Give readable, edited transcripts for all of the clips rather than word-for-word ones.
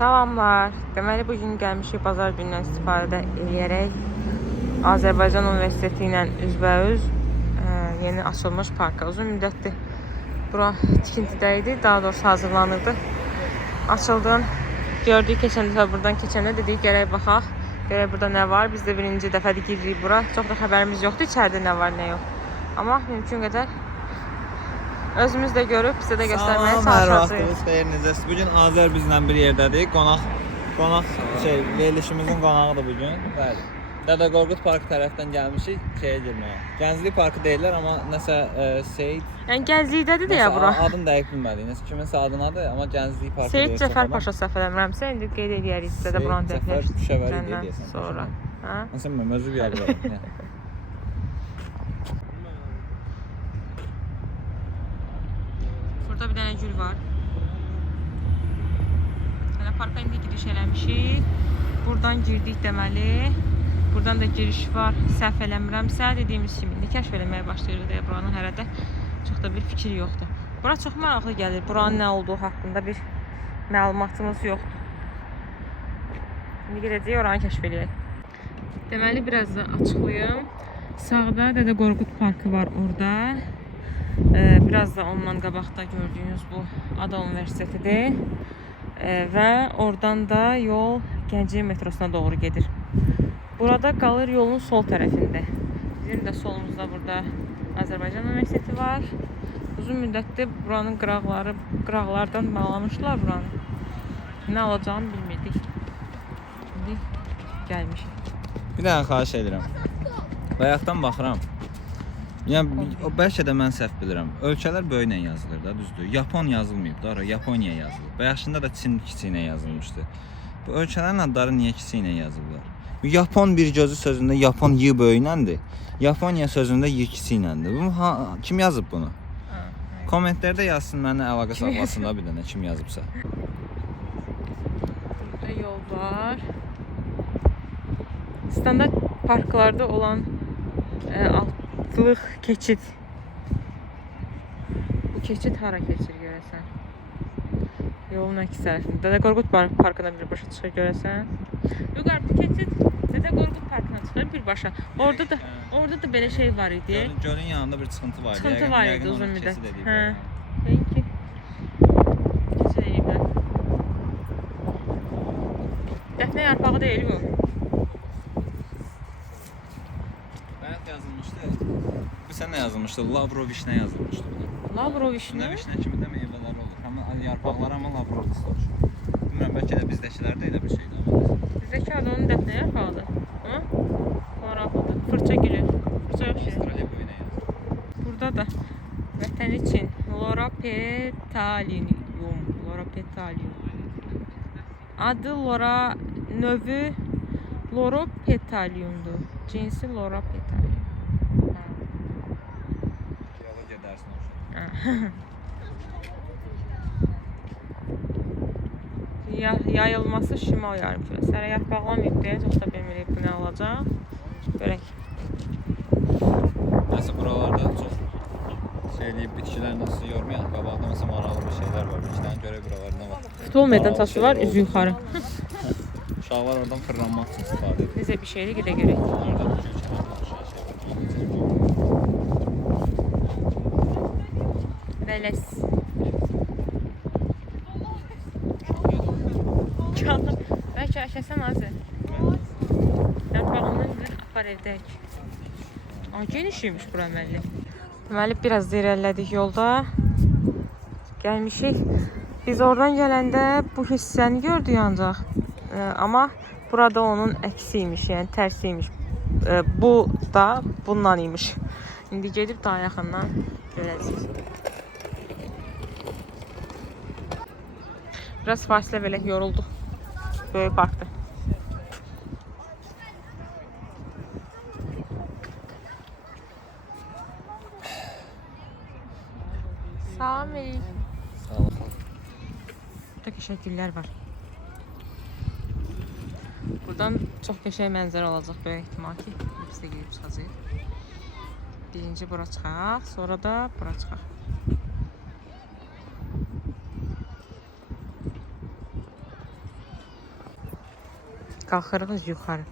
Salamlar. Deməli bugün gəlmişik bazar gündən istifadə edərək Azərbaycan Universiteti ilə üzbəüz yeni açılmış parka. Uzun müddətdir bura tikintidə idi, daha doğrusu hazırlanırdı. Açıldığın gördük, keçən dəfə buradan keçəndə dedik gərək baxaq. Görək burada nə var. Biz də birinci dəfədir giririk bura. Çox da xəbərimiz yoxdur içəridə nə var, nə yox. Amma mümkün qədər özümüz də görüb sizə də göstərməyə çalışacağıq. Xeyiriniz. Bugün Azər bizlə bir yerdədir. Qonaq verilişimizin qonağıdır bugün. Bəli. Dədə Qorqud Parkı tərəfdən gəlmişik şeyə girməyə. Gənclik Parkı deyirlər, amma nəsə Seyid. Yəni Gənclikdədir deyə bura. Adını dəqiq bilmədik. Nəsə kiminsə adınadır, amma Gənclik Parkı deyir. Seyid Cəfər Paşa səhv eləmirəmsə, indi qeyd edərik sizə də buranı dəqiqləşdirəndən sonra. Hə? Məsələn, mən özü yazıram. Burada bir dənə gül var. Hələ parka indi giriş eləmişik. Buradan girdik deməli. Buradan da giriş var. Səhv eləmirəmsə, dediyimiz kimi indi kəşf eləməyə başlayırıq deyə buranın hərədə çox da bir fikir yoxdur. Bura çox maraqlı gəlir. Buranın nə olduğu haqqında bir məlumatımız yoxdur. İndi gedəcəyik, oranı kəşf eləyək. Deməli, biraz da açıqlayım. Sağda Dədə Qorqud Parkı var orada. Biraz da ondan qabaqda gördüyünüz bu Ada Universitetidir. Və oradan da yol Gənclik metrosuna doğru gedir. Burada qalır yolun sol tərəfində. Bizim də solumuzda burada Azərbaycan Universiteti var. Uzun müddətdir buranın qıraqlardan bağlamışlar buranı. Nə alacağını bilmirdik. İndi gəlmişik. Bir dənə xahiş edirəm. Bayaqdan baxıram. Yəni bəlkə də mən səhv bilirəm. Ölkələr böyüklə yazılır da, düzdür. Yapon yazılmayıb da, Yaponiya yazılır. Bayaqında da Çin kiçiylə yazılmışdı. Bu ölkələrin adları niyə kiçiylə yazılırlar? Yapon bir gözü sözündə Yapon y böyükləndir. Yaponiya sözündə y kiçikləndir. Bu kim yazıb bunu? Kommentlərdə yazsın, mənə əlaqə saxlasınlar bir dənə kim yazıbsa. Burada yol var. Standart parklarda olan altlıq keçid. Bu keçid hara keçir görəsən? Yolun əks tərəfində. Dədə Qorqud Parkına birbaşa çıxır görəsən. Yuqarıda keçid Dədə Qorqud Parkına çıxır birbaşa. Orada da belə şey var idi. Gölün yanında bir çıxıntı var idi. Çıxıntı var idi uzun müddət. Hə. Peki. Keçid ediblər. Dəfnə yarpağı deyil bu. Bu sənə yazılmışdı, Lavrovişnə yazılmışdı. Lavrovişnə? Vişnə kimi də meyvələri olur. Amma yarpaqlar amma Lavrovişdə olur. Bilmirəm, bəlkə də bizdəkilər də elə bir şeydir. Bizdəki adı onun dəfnə yarpağıdır. Maraqlıdır. Fırça gülü. Fırça yox şey. Burada da vətən üçün Lora Petalium. Adı Lora, növü Lora Petaliumdur. Cinsi Lora Petalium. Yayılması şimal yarımkürəsi. Hələ yarpaqlamayıb deyə çox da bilmirik bu nə olacaq. Görək. Nəsə buralarda çox şeyləyib bitkilər nasıl yormayaq. Qabaqda məsələn maraqlı bir şeylər var. Bitkilər görək buralarda var. Futbol meydançası var, üzü yuxarı. Uşaqlar oradan fırlanmaq üçün istifadə edir. Necə bir şeydir, gedə görək. Vələs. Bəlkə əkəsən azı. Yarpağını apar edək. Genişiymiş bura əməlli. Deməli, biraz da irəlilədik yolda. Gəlmişik. Biz oradan gələndə bu hissəni gördük ancaq. Amma burada onun əksiymiş, yəni tərsiymiş. Bu da bundan imiş. İndi gedib daha yaxından görəcəyik. Biraz fasilə verək, yorulduq. Böyük parkdır. Salam verin. Burada qəşəng güllər var. Buradan çox qəşəng mənzərə olacaq böyük ehtimal ki. Biz də gedib çıxacağıq. Birinci bura çıxaq, sonra da bura çıxaq. qalxırıq yuxarı.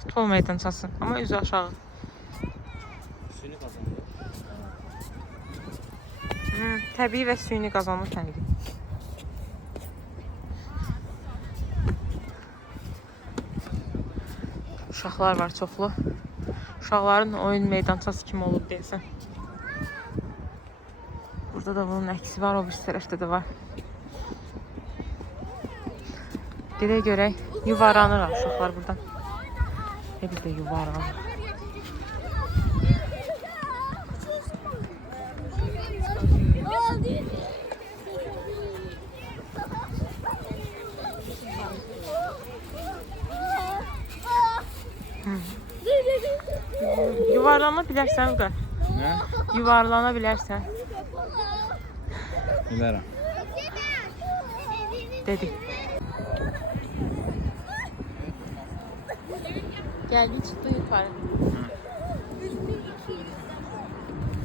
Futbol meydançası, amma üzü aşağı. Süni qazandı. Təbii və süni qazanı fərqi. Uşaqlar var çoxlu. Uşaqların oyun meydançası kimi olub deyəsən. Burada da bunun əksi var, o bir tərəfdə də var. Gedək görək, yuvarlanır uşaqlar buradan. Bir də yuvarlanır. Yuvarlana bilərsən Vüqar. Nə? Yuvarlana bilərsən. Bilərəm. Dedi. Gəldik, çıxdı yuxarı.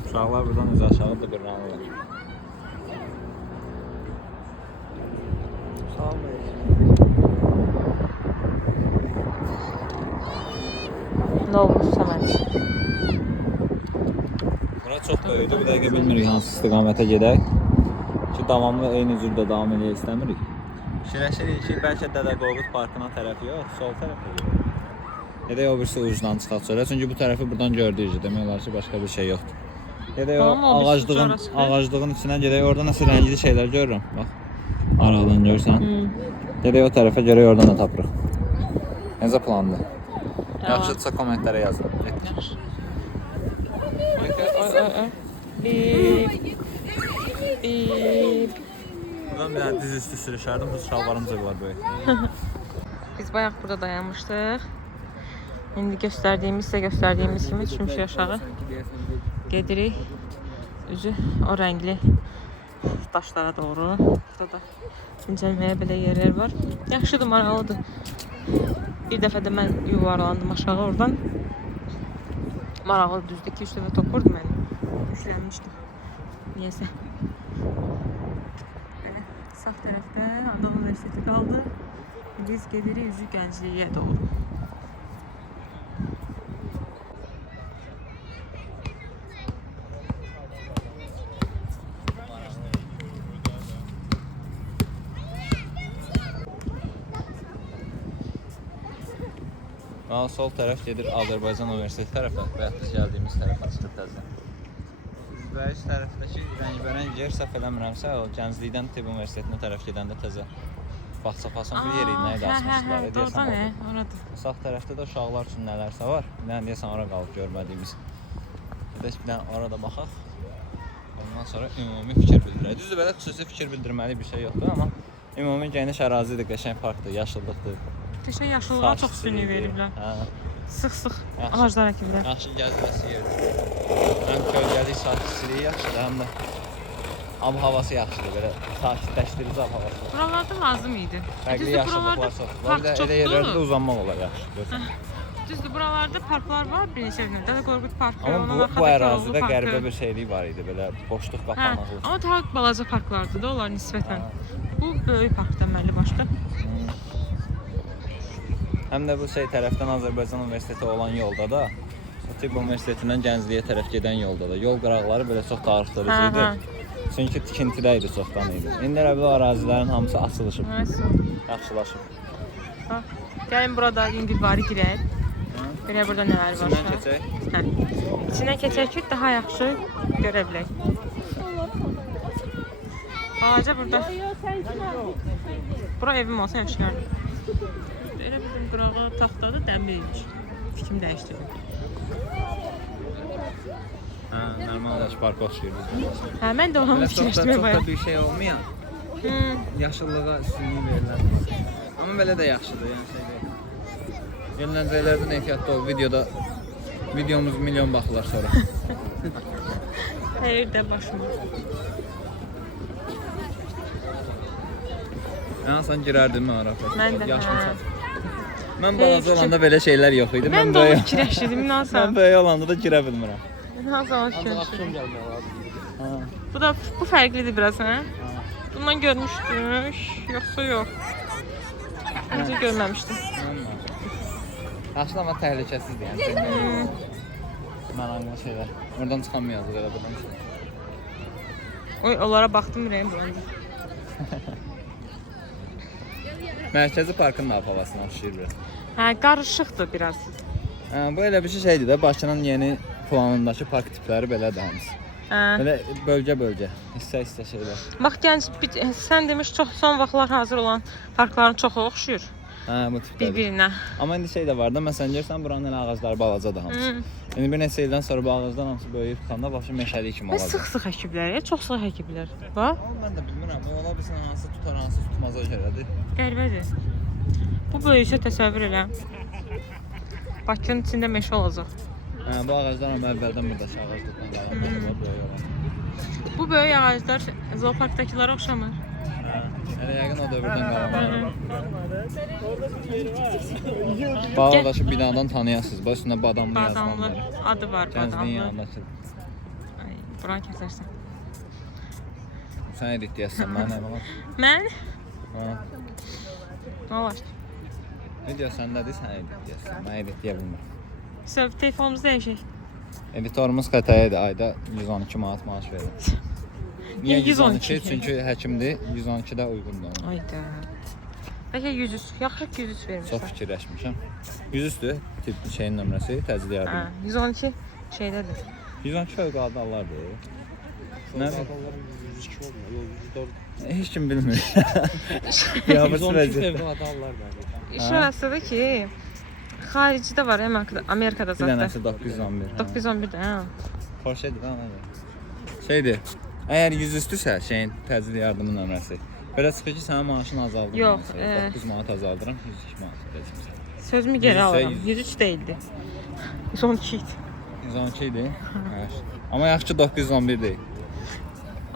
Uşaqlar buradan üzü aşağı da qırlanırlar. Novus Səməd. Bura çox böyükdür. Bir dəqiqə bilmirik hansı istiqamətə gedək. Ki, davamlı eyni cürdə davam eləyə istəmirik. Fikirləşirik ki, bəlkə Dədə Qorqud parkına tərəf yox, sol tərəfə gedək. Gedək o birisi ucdan çıxaq sonra. Çünki bu tərəfi buradan gördük. Demək olar ki, başqa bir şey yoxdur. Gedək o ağaclığın içinə gedək. Orada nəsə rəngli şeylər görürəm. Bax, aradan görsən. Gedək o tərəfə görək, oradan da tapırıq. Necə plandır? Yaxşıdsa kommentlərə yazın. Yaxşı. Bip. Bip. Buradan bir dənə diz üstü sürüşərdim. Bu şalvarım cıqlar böyük. Biz bayaq burada dayanmışdıq. İndi sizə göstərdiyimiz kimi düşmüşük aşağı. Gedirik. Üzü o rəngli daşlara doğru. Burada da dincəlməyə belə yerlər var. Yaxşıdır, maraqlıdır. Bir dəfə də mən yuvarlandım aşağı oradan. Maraqlı düzdür ki, 3 dəfə top vurdu məni. Üflənmişdim. Niyəsə. Belə sağ tərəfdə Anadolu Universiteti qaldı. Biz gedirik üzü Gəncliyə doğru. Sol tərəf gedir Azərbaycan Universiteti tərəfə və ya biz gəldiyimiz tərəfə çıxır təzə. Üzbəyiz tərəfdəki rəngbərəng yer səhv eləmirəmsə, o Gənclikdən Tibb Universitetinə tərəf gedəndə təzə Baxçapasan bir yer idi, nə idi açmışlar. Orada nə? Orada. Sağ tərəfdə də uşaqlar üçün nələrsə var. Bir dənə deyəsən ora qalıb görmədiyimiz. Gedək bir dənə orada baxaq. Ondan sonra ümumi fikir bildirək. Düzdür, belə xüsusi fikir bildirməli bir şey yoxdur, amma ümumi geniş ərazidir, qəşəng parkdır, yaşıllıqdır. Qəşəng yaşıllığa çox üstünlük veriblər. Sıx-sıx ağaclar əkiblər. Yaxşı gəziləsi yerdir. Həm kölgəlik, sakitçiliyi yaxşıdır, həm də ab-havası yaxşıdır, belə sakitləşdirici ab-havası. Buralarda lazım idi. Fərqli yaşıllıqlar çoxdur. Bir də elə yerlərdə uzanmaq olar yaxşı. Düzdür, buralarda parklar var, bir neçə bir Dədə Qorqud parkı. Amma bu ərazidə qəribə bir şeylik var idi, belə boşluq qapanıqlı. Amma daha balaca parklardır da onlar nisbətən. Bu böyük park deməli başqa. Həm də bu tərəfdən Azərbaycan Universiteti olan yolda da, Tibb Universitetindən Gəncliyə tərəf gedən yolda da yol qıraqları belə çox darıxdırıcı idi. Çünki tikintidə idi, çoxdan idi. İndi elə bu ərazilərin hamısı açılışıb, yaxşılaşıb. Gəlin burada yüngülvari girək. Belə burada nələr var? İçindən keçək. İçindən keçək ki, daha yaxşı görə bilək. Balaca burada. Bura evim olsa yaşayardım. Elə bizim qırağı taxtada dəmir imiş. Fikrim dəyişdirdim. Normal yaş parka oxşuyur. Mən də onu fikirləşdirmək bayaq. Çox da bir şey olmayan, yaşıllığa üstünlük verirlər. Amma belə də yaxşıdır, yəni şey deyil. Yönləncələrdən ehtiyatlı ol, videomuz milyon baxılar sonra. Xeyir də başıma. Mən sən girərdim mən araba. Mən də, Yaşım hə. çatır. Mən balaca olanda belə şeylər yox idi. Mən də onu fikirləşdirdim, Mən nasıl? böyük olanda da girə bilmirəm. Nasıl onu Ancaq axşam fikirləşdirdim? gəlmək lazımdır. Bu da bu fərqlidir biraz, hə? Bundan görmüşdük, yoxsa yox? Necə görməmişdim. Aslında təhlükəsizdir yəni. Maraqlı şeylər. Oradan çıxamayacaq elə buradan. Oy, onlara baxdım ürəyim bulandı. Mərkəzi parkın da havasına oxşayır biraz. Hə, qarışıqdır biraz. Bu elə bir şeydir də, Bakının yeni planındakı park tipləri belədir hamısı. Hə. Belə bölgə-bölgə, hissə-hissə şeylər. Bax, gənc, sən demiş çox son vaxtlar hazır olan parkların çoxu oxşuyur Hə, bu tiplər. bir-birinə. Amma indi şey də var da, məsələn görsən buranın elə ağacları balacadır hamısı. İndi bir neçə ildən sonra bu ağaclar hamısı böyüyüb çıxanda başa meşəlik kimi Və olacaq. sıx-sıx əkiblər, çox sıx əkiblər. Bax, Mən də bilmirəm, ola bilsin hansı tutar, hansı tutmaza görədir. qəribədir. Bu böyüsə təsəvvür elə. Bakının içində meşə olacaq. Hə, bu ağaclar amma əvvəldən burada ağac tutan qalmışlar, böyük olan. Bu böyük ağaclar zooparkdakılara oxşamır. Elə yəqin o dövrdən qalma. Bağdakı binadan tanıyasınız. Bax üstündə badamlı Badamlı yazılanlar. adı var, Gəncliyin badamlı. yanındakı. Ay, buranı kəsərsən. Sən edit deyəsən, mən nə var? Mən? Ha. Nə var? Ne diyorsan nədir, sən edit deyəsən. Mən edit deyə bilmirəm. Söv telefonumuzu dəyişək. Editorumuz Qətayədir, ayda 112 manat maaş verir. Niyə 112? 112? Çünki həkimdir, 112-də uyğundur. Ayda. Bəlkə 103, yaxşı ki 103 vermişlər. Çox fikirləşmişəm. 103-dür tip şeyin nömrəsi, təcili Hə, yardım. 112 şeydədir. 112 fövqəladə hallardır. Nədir? Adamların 102 olmuyor. Yol 104. Heç kim bilmir. Biabırsı 112 vəziyyətdə. fevqəladə hallar var. İş orasıdır ki, xaricidə var, Amerikada Bir zaten. dənəsi 911. 911-də, hə. Porsche-dir lan öyle. Şeydir. Əgər 100-üstüsə şeyin təcili yardımın nömrəsi. Belə çıxır ki, sənin maaşın azaldır. Yox, 9 manat azaldıram, 102 manat verəcəksən. Sözümü geri 103 alıram. 100. 103 değildi. 112 idi. 112 idi. Hə. Amma yaxşı ki 911 deyil.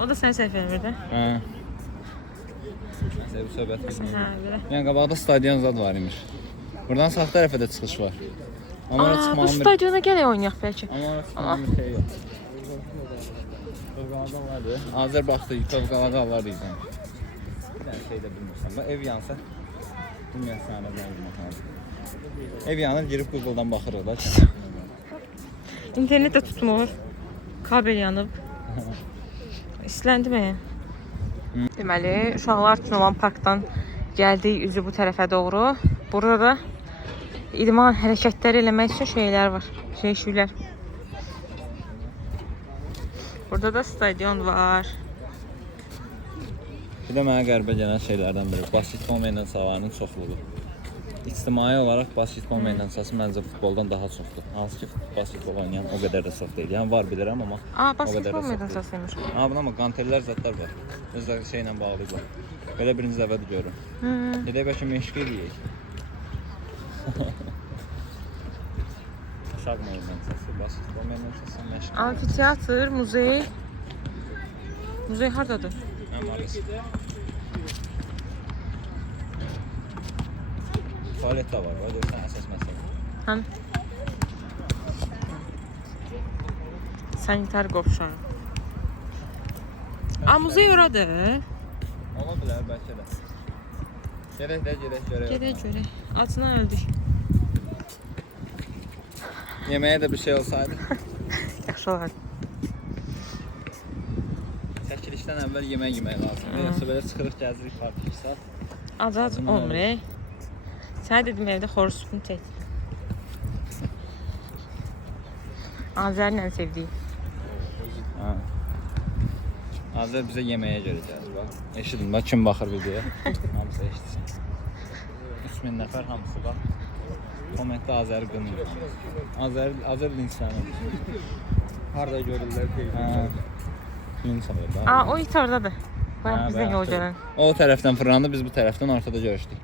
O da sən səhv vermirdi. Hə. Nəsə bir söhbət bilmirəm. Hə, belə. Yəni qabaqda stadion zad var imiş. Buradan sağ tərəfə də çıxış var. Amma ora Aa, bu çıxmağın bir stadiona gələk oynayaq bəlkə. Amma ora çıxmağın bir şey yox. Fövqəladə hallardır. Azər baxdı, fövqəladə hallar deyəcəm. Bir dənə şey də bilmirsən. Bax ev yansa bilmirəm sənə nə lazım. Ev yanır, girib Google-dan baxırıq da. İnternet də tutmur. Kabel yanıb. İsləndi mi? Deməli, uşaqlar üçün olan parkdan gəldik üzü bu tərəfə doğru. Burada da idman hərəkətləri eləmək üçün şeylər var. Şeyşüklər. Burada da stadion var. Bir də mənə qəribə gələn şeylərdən biri basketbol meydançalarının çoxluğu. İctimai olaraq basketbol meydançası məncə futboldan daha çoxdur. Hansı ki basketbol oynayan o qədər də çox deyil. Yəni var bilirəm amma Aa, o qədər də basketbol çox deyil. meydançasıymış. Ha, buna amma konterlər zətlər var. Özləri şeylə bağlıdırlar. Belə birinci dəfədir görürüm. Gedək bəlkə meşqə eləyək. Uşaq meydançası, basketbol meydançası, meşqə. Amfiteatr, muzey. Muzey hardadır? Həm arası. Tualet də var, o da əsas məsələ. Həm sanitar qovşağı. Aa, muzey oradır. Ola bilər bəlkə də. Gedək görək. Gedək görək. Acından öldük. Yeməyə də bir şey olsaydı. Yaxşı olardı. Çəkilişdən əvvəl yemək yemək lazımdır. Yoxsa belə çıxırıq, gəzirik park 2 saat. Ac olmur. Sənə dedim evdə xoruz supunu çək. Azərlə sevdiyi. Ha. Azər bizə yeməyə görə gəlir. Bax, eşidin, bax kim baxır videoya. Hamısı eşitsin. 3000 nəfər hamısı bax. Kommentdə Azəri qınayır. Azər linçlənir. Harda görürlər ki? Hə. Linç alır da. Aa, o it oradadır. Bayaq Hə, bizdən bayaq yol da- gələn. O tərəfdən fırlandı, biz bu tərəfdən ortada görüşdük.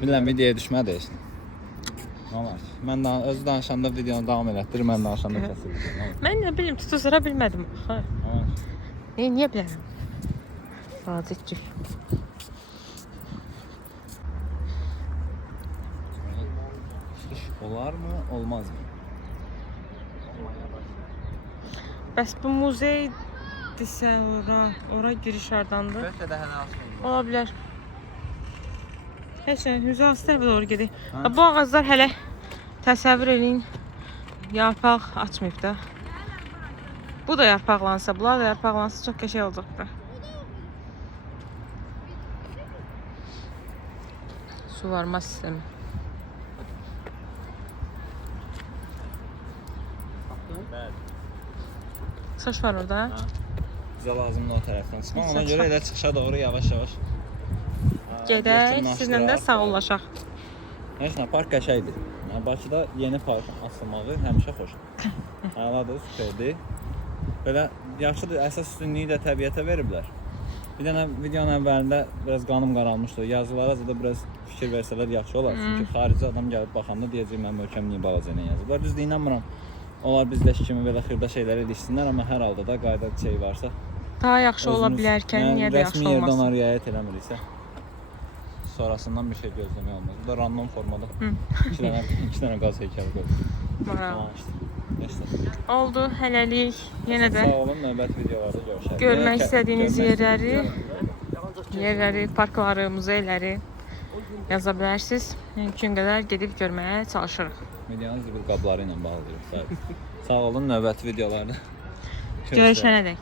Bilirəm, videoya düşmədi heç. Nə olar ki? Mən özü danışanda videonu davam elətdirir, mən danışanda kəsir videonu. Mən nə bilim, tutuzura bilmədim. Ha. Niyə bilərəm? Vacibdir. Çıxış olar mı, olmaz mı? Bəs bu muzeydirsə ora giriş hardandır? Bəlkə də hələ açılmır. Ola bilər. Heç nə, üzü tərəfə doğru gedir. Hə? Bu ağaclar hələ təsəvvür edin, yarpaq açmayıb da. Bu da yarpaqlansa, bunlar da yarpaqlansa çox qəşəng olacaq bura. Suvarma sistemi. Bəli. Saç var orada. Bizə lazımdır o tərəfdən çıxmaq. Ona Saç görə var. elə çıxışa doğru yavaş-yavaş Gedək, sizlə də sağollaşaq. Heç nə, park qəşəngdir. Yəni Bakıda yeni parkın açılmağı həmişə xoşdur. Əladır, süperdir. Belə yaxşıdır, əsas üstünlüyü də təbiətə veriblər. Bir dənə videonun əvvəlində biraz qanım qaralmışdı. Yazılara da biraz fikir versələr yaxşı olar. Çünki xarici adam gəlib baxanda deyəcək mən möhkəm niyə balaca ilə yazıblar. Düzdür, inanmıram. Onlar bizdəki kimi belə xırda şeyləri ilişsinlər, amma hər halda da qayda şey varsa Daha yaxşı ola bilərkən niyə də yaxşı rəsmi yerdən olmasın? riayət eləmiriksə sonrasından bir şey gözləmək olmaz. Bu da random formada. iki dənə qaz heykəli qoyulur. Maraqlı. İşte. Oldu, hələlik. Yenə də Sağ olun, növbəti videolarda görüşərik. görmək istədiyiniz yerləri, parkları, muzeyləri yaza bilərsiniz. Mümkün qədər gedib görməyə çalışırıq. Videonun zibil qabları ilə bağlayırıq. Sağ olun, növbəti videolarda Görüşənədək.